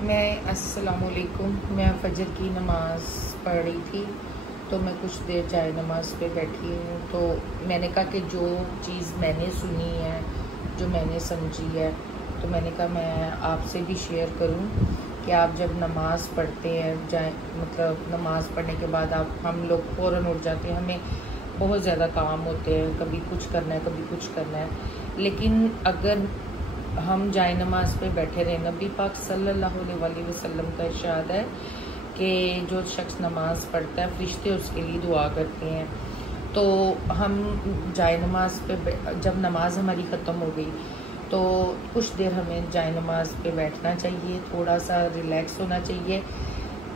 मैं फजर की नमाज़ पढ़ रही थी, तो मैं कुछ देर जाए नमाज पे बैठी हूँ। तो मैंने कहा कि जो चीज़ मैंने सुनी है, जो मैंने समझी है, तो मैंने कहा मैं आपसे भी शेयर करूँ कि आप जब नमाज़ पढ़ते हैं, जाए मतलब नमाज़ पढ़ने के बाद हम लोग फ़ौरन उठ जाते हैं, हमें बहुत ज़्यादा काम होते हैं, कभी कुछ करना है, कभी कुछ करना है। लेकिन अगर हम जाए नमाज पे बैठे रहे, नबी पाक सल्लल्लाहु अलैहि वसल्लम का इरशाद है कि जो शख्स नमाज पढ़ता है फरिश्ते उसके लिए दुआ करते हैं। तो हम जाए नमाज पे जब नमाज हमारी ख़त्म हो गई तो कुछ देर हमें जाए नमाज पे बैठना चाहिए, थोड़ा सा रिलैक्स होना चाहिए।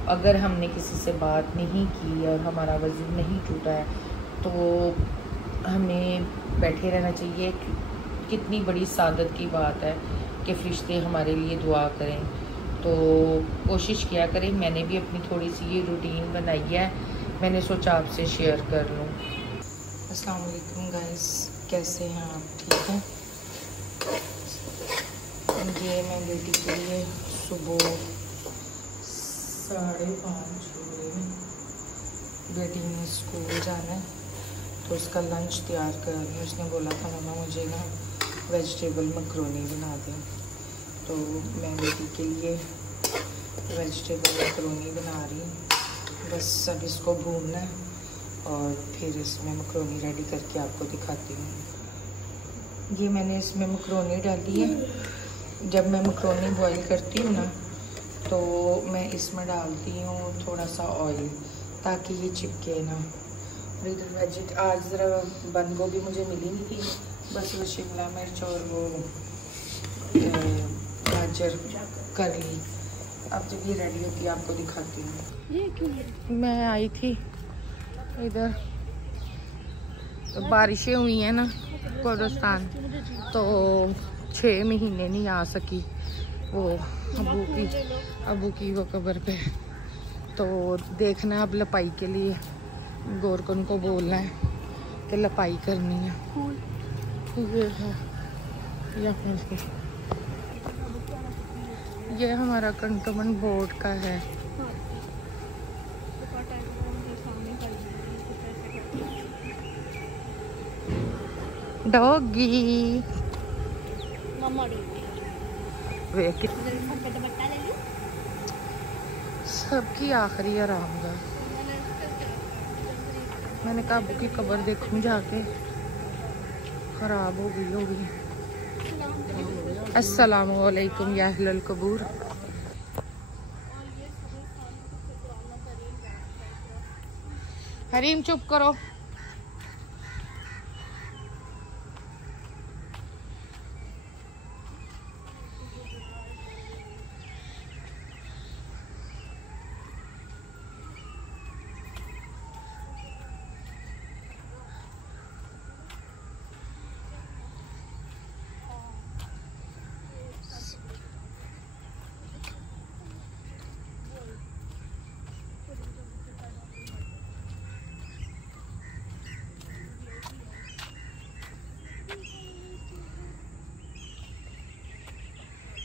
अगर हमने किसी से बात नहीं की और हमारा वज़ू नहीं टूटा है तो हमें बैठे रहना चाहिए। कितनी बड़ी सादत की बात है कि फरिश्ते हमारे लिए दुआ करें। तो कोशिश किया करें। मैंने भी अपनी थोड़ी सी ये रूटीन बनाई है, मैंने सोचा आपसे शेयर कर लूँ। अस्सलाम वालेकुम गाइस, कैसे हैं आप? ठीक हैं? ये मैं बेटी के लिए सुबह 5:30 बजे बेटी ने स्कूल जाना है, तो उसका लंच तैयार कर रही हूँ। उसने बोला था मम्मा मुझे ना वेजिटेबल मकरोनी बना दें, तो मैं बेटी के लिए वेजिटेबल मकरोनी बना रही हूँ। बस अब इसको भूनना है और फिर इसमें मकरोनी रेडी करके आपको दिखाती हूँ। ये मैंने इसमें मकरोनी डाली है। जब मैं मकरोनी बॉईल करती हूँ ना, तो मैं इसमें डालती हूँ थोड़ा सा ऑयल, ताकि ये चिपके ना। और इधर आज ज़रा बंद गोभी मुझे मिली नहीं थी, बस वो शिमला मिर्च और वो गाजर कर ली। अब जब ये रेडी होती है आपको दिखाती हूँ। ये क्यों? मैं आई थी इधर, तो बारिशें हुई हैं ना कुर्दिस्तान, तो 6 महीने नहीं आ सकी वो अबू की वो कब्र पे। तो देखना अब लपाई के लिए गोरकन को बोलना है कि लपाई करनी है। ये है यहाँ से, ये हमारा कंटोनमेंट बोर्ड का है। डॉगी सबकी आखिरी आराम का। मैंने कहा अबू की कब्र देखूं जाके, खराब हो गई होगी। अस्सलामु अलैकुम या अहलल कबूर। हरीम चुप करो।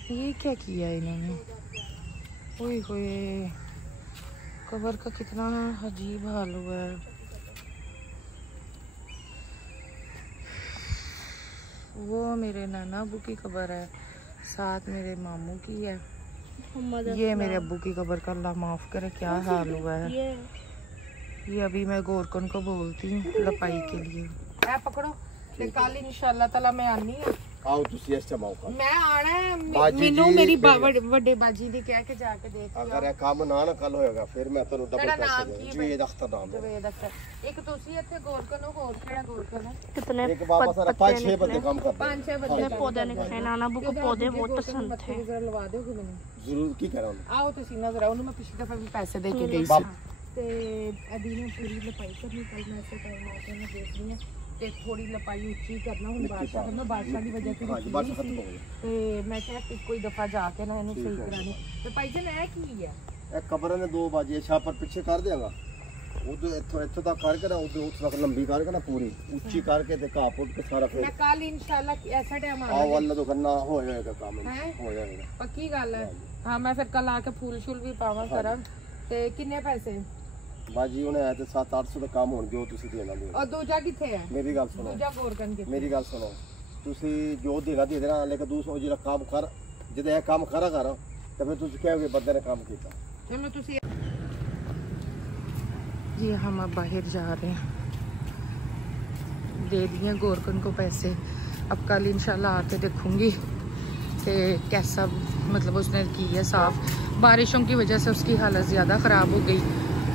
ये क्या किया इन्होंने? ओए होए, कब्र का कितना अजीब हाल हुआ है। वो मेरे नाना अबू की कब्र है, साथ मेरे मामू की है। ये मेरे अब्बू की कब्र का अल्लाह माफ़ करे क्या हाल हुआ है। ये अभी मैं गोरकन को बोलती हूँ लपाई के लिए। ऐ पकड़ो, कल इंशाल्लाह ताला मैं आनी है। आओ तुसी इस मौका मैं आना है। मेनू मेरी बड़े बाजी ने कह के जाके देख। अगर ये काम ना कल होएगा फिर मैं तैਨੂੰ डबल पैसे जवेद अख्तर नाम है। जवेद अख्तर एक तुसी ਇੱਥੇ गोरकन होर केड़ा गोरकन है? कितने एक बाबा सारा 5-6 बंदे काम करते हैं। 5-6 बंदे पौधे निकले। नाना बुक पौधे बहुत पसंद थे। लवा दोगे मैंने? जरूर की करा आओ तुसी नजर आओ। मैं पिछली दफा भी पैसे दे के गई सी ते अभी ने पूरी लपाई करनी। कल मैं ऐसे टाइम आके मैं देख रही हूं ते थोड़ी लपाई उच्ची करना। हुन बारिश की वजह से मैं क्या कोई दफा जाके ना इन्हें सही करानी। ते भाई जी मैं की है ए कब्र ने 2 बाजी छापर पीछे कर देगा। उधर इत्थों तक करके ना उधर तक लंबी करके ना पूरी ऊंची करके ते घाह पुट के सारा फिर मैं कल इंशाल्लाह ऐसा टाइम आओ वाला तो करना हो जाएगा काम, हो जाएगा। पक्की गल है। हाँ मैं फिर कल आके फूल शूल भी पावा करा। ते किन्ने पैसे? बाजी उन्हें आए थे 700-800 ਦਾ ਕੰਮ ਹੋਣ ਜੋ ਤੁਸੀਂ ਦੇਣਾ ਦੇ। और दूजा किथे है? ਮੇਰੀ ਗੱਲ ਸੁਣੋ, दूजा गोरकन किथे? ਮੇਰੀ ਗੱਲ ਸੁਣੋ, ਤੁਸੀਂ ਜੋ ਦੇਗਾ ਦੇ ਦੇਣਾ, ਲੇਕਿਨ ਦੂਸਰਾ ਉਹ ਜਿਹੜਾ ਕੰਮ ਕਰ, ਜਦੋਂ ਇਹ ਕੰਮ ਕਰਾ ਕਰ ਤਾਂ ਫਿਰ ਤੁਸੀਂ ਕਹੋਗੇ ਬੰਦੇ ਨੇ ਕੰਮ ਕੀਤਾ। चलो तुसी जी हम अब बाहर जा रहे हैं। दे दिए गोरकन को पैसे। अब कल इंशाल्लाह आके देखूंगी कि कैसा मतलब उसने की है साफ। बारिशों की वजह से उसकी हालत ज़्यादा ख़राब हो गई।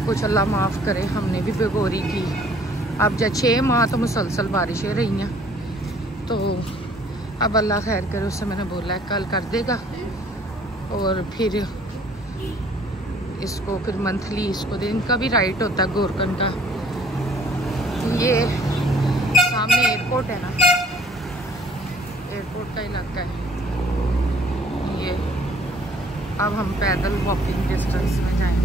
कुछ अल्लाह माफ़ करे, हमने भी बेगोरी की। अब जब 6 माह तो मुसलसल बारिशें रही हैं, तो अब अल्लाह खैर करे। उससे मैंने बोला है कल कर देगा, और फिर इसको फिर मंथली इसको दे। इनका भी राइट होता है गोरकन का। ये सामने एयरपोर्ट है ना, एयरपोर्ट का इलाका है ये। अब हम पैदल वॉकिंग डिस्टेंस में जाएंगे।